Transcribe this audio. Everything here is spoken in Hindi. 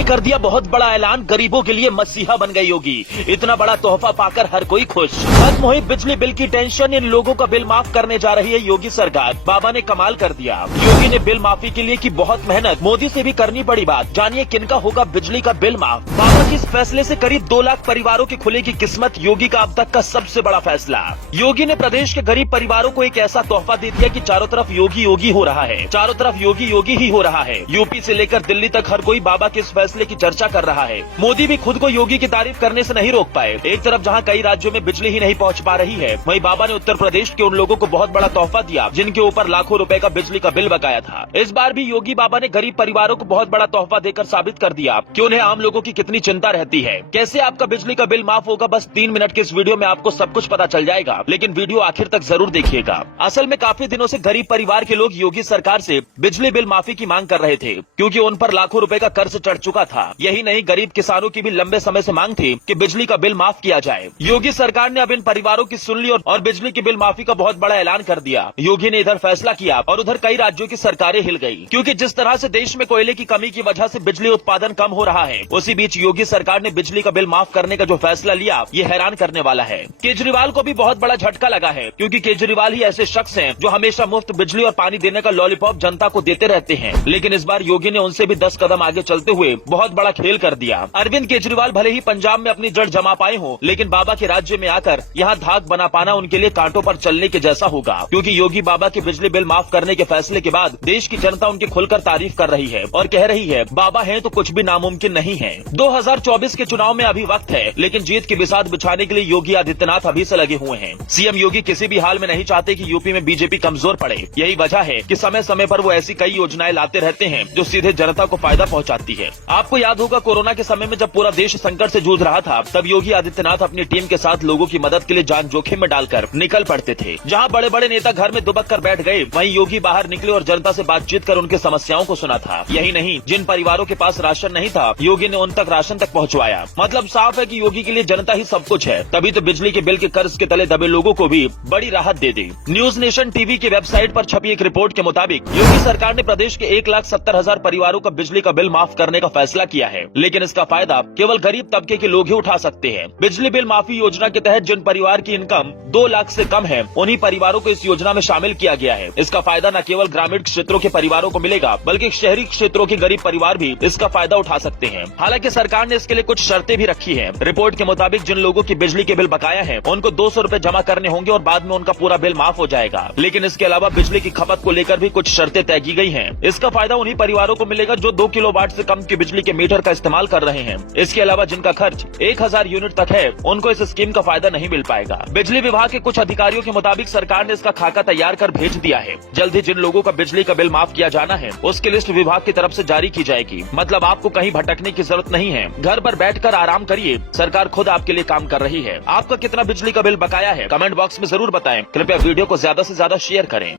ने कर दिया बहुत बड़ा ऐलान, गरीबों के लिए मसीहा बन गए योगी। इतना बड़ा तोहफा पाकर हर कोई खुश। खत्म हुई बिजली बिल की टेंशन, इन लोगों का बिल माफ करने जा रही है योगी सरकार। बाबा ने कमाल कर दिया। योगी ने बिल माफी के लिए की बहुत मेहनत, मोदी से भी करनी पड़ी बात। जानिए किनका होगा बिजली का बिल माफ। बाबा के इस फैसले से करीब 2 लाख परिवारों की खुलेगी किस्मत। योगी का अब तक का सबसे बड़ा फैसला। योगी ने प्रदेश के गरीब परिवारों को एक ऐसा तोहफा दे दिया कि चारों तरफ योगी योगी हो रहा है, चारों तरफ योगी योगी ही हो रहा है। यूपी से लेकर दिल्ली तक हर कोई बाबा के इस फैसले की चर्चा कर रहा है। मोदी भी खुद को योगी की तारीफ करने से नहीं रोक पाए। एक तरफ जहां कई राज्यों में बिजली ही नहीं पहुंच पा रही है, वहीं बाबा ने उत्तर प्रदेश के उन लोगों को बहुत बड़ा तोहफा दिया जिनके ऊपर लाखों रुपए का बिजली का बिल बकाया था। इस बार भी योगी बाबा ने गरीब परिवारों को बहुत बड़ा तोहफा देकर साबित कर दिया कि उन्हें आम लोगों की कितनी चिंता रहती है। कैसे आपका बिजली का बिल माफ होगा, बस 3 मिनट के इस वीडियो में आपको सब कुछ पता चल जाएगा, लेकिन वीडियो आखिर तक जरूर देखिएगा। असल में काफी दिनों से गरीब परिवार के लोग योगी सरकार से बिजली बिल माफी की मांग कर रहे थे, क्योंकि उन पर लाखों रुपए का कर्ज चढ़ चुका था। यही नहीं, गरीब किसानों की भी लंबे समय से मांग थी कि बिजली का बिल माफ किया जाए। योगी सरकार ने अब इन परिवारों की सुन ली और बिजली की बिल माफी का बहुत बड़ा ऐलान कर दिया। योगी ने इधर फैसला किया और उधर कई राज्यों की सरकारें हिल गई, क्योंकि जिस तरह से देश में कोयले की कमी की वजह से बिजली उत्पादन कम हो रहा है, उसी बीच योगी सरकार ने बिजली का बिल माफ करने का जो फैसला लिया, ये हैरान करने वाला है। केजरीवाल को भी बहुत बड़ा झटका लगा है, क्योंकि केजरीवाल ही ऐसे शख्स हैं जो हमेशा मुफ्त बिजली और पानी देने का लॉलीपॉप जनता को देते रहते हैं। लेकिन इस बार योगी ने उनसे भी 10 कदम आगे चलते हुए बहुत बड़ा खेल कर दिया। अरविंद केजरीवाल भले ही पंजाब में अपनी जड़ जमा पाए हों, लेकिन बाबा के राज्य में आकर यहाँ धाक बना पाना उनके लिए कांटों पर चलने के जैसा होगा, क्योंकि योगी बाबा के बिजली बिल माफ करने के फैसले के बाद देश की जनता उनकी खुलकर तारीफ कर रही है और कह रही है बाबा हैं तो कुछ भी नामुमकिन नहीं है। 2024 के चुनाव में अभी वक्त है, लेकिन जीत की बिसात बिछाने के लिए योगी आदित्यनाथ अभी से लगे हुए हैं। सीएम योगी किसी भी हाल में नहीं चाहते कि यूपी में बीजेपी कमजोर पड़े। यही वजह है कि समय समय पर वो ऐसी कई योजनाएं लाते रहते हैं जो सीधे जनता को फायदा पहुंचाती है। आपको याद होगा कोरोना के समय में जब पूरा देश संकट से जूझ रहा था, तब योगी आदित्यनाथ अपनी टीम के साथ लोगों की मदद के लिए जान जोखिम में डालकर निकल पड़ते थे। जहां बड़े बड़े नेता घर में दुबक कर बैठ गए, वहीं योगी बाहर निकले और जनता से बातचीत कर उनकी समस्याओं को सुना था। यही नहीं, जिन परिवारों के पास राशन नहीं था, योगी ने उन तक राशन तक पहुंचवाया। मतलब साफ है कि योगी के लिए जनता ही सब कुछ है। तभी तो बिजली के बिल के कर्ज के तले दबे लोगों को भी बड़ी राहत दे दी। न्यूज नेशन टीवी की वेबसाइट पर छपी एक रिपोर्ट के मुताबिक योगी सरकार ने प्रदेश के 1,70,000 परिवारों का बिजली का बिल माफ करने का फैसला किया है, लेकिन इसका फायदा केवल गरीब तबके के लोग ही उठा सकते हैं। बिजली बिल माफी योजना के तहत जिन परिवार की इनकम 2 लाख से कम है, उन्हीं परिवारों को इस योजना में शामिल किया गया है। इसका फायदा न केवल ग्रामीण क्षेत्रों के परिवारों को मिलेगा, बल्कि शहरी क्षेत्रों के गरीब परिवार भी इसका फायदा उठा सकते हैं। हालांकि सरकार ने इसके लिए कुछ शर्तें भी रखी है। रिपोर्ट के मुताबिक जिन लोगों की बिजली के बिल बकाया है, उनको 200 रुपए जमा करने होंगे और बाद में उनका पूरा बिल माफ हो जाएगा। लेकिन इसके अलावा बिजली की खपत को लेकर भी कुछ शर्तें तय की गई हैं। इसका फायदा उन्हीं परिवारों को मिलेगा जो 2 किलोवाट से कम की बिजली के मीटर का इस्तेमाल कर रहे हैं। इसके अलावा जिनका खर्च 1000 यूनिट तक है, उनको इस स्कीम का फायदा नहीं मिल पाएगा। बिजली विभाग के कुछ अधिकारियों के मुताबिक सरकार ने इसका खाका तैयार कर भेज दिया है। जल्द ही जिन लोगों का बिजली का बिल माफ किया जाना है, उसकी लिस्ट विभाग की तरफ से जारी की जाएगी। मतलब आपको कहीं भटकने की जरूरत नहीं है, घर पर बैठकर आराम करिए, सरकार खुद आपके लिए काम कर रही है। आपका कितना बिजली का बिल बकाया है, कमेंट बॉक्स में जरूर बताएं। कृपया वीडियो को ज्यादा से ज्यादा शेयर करें।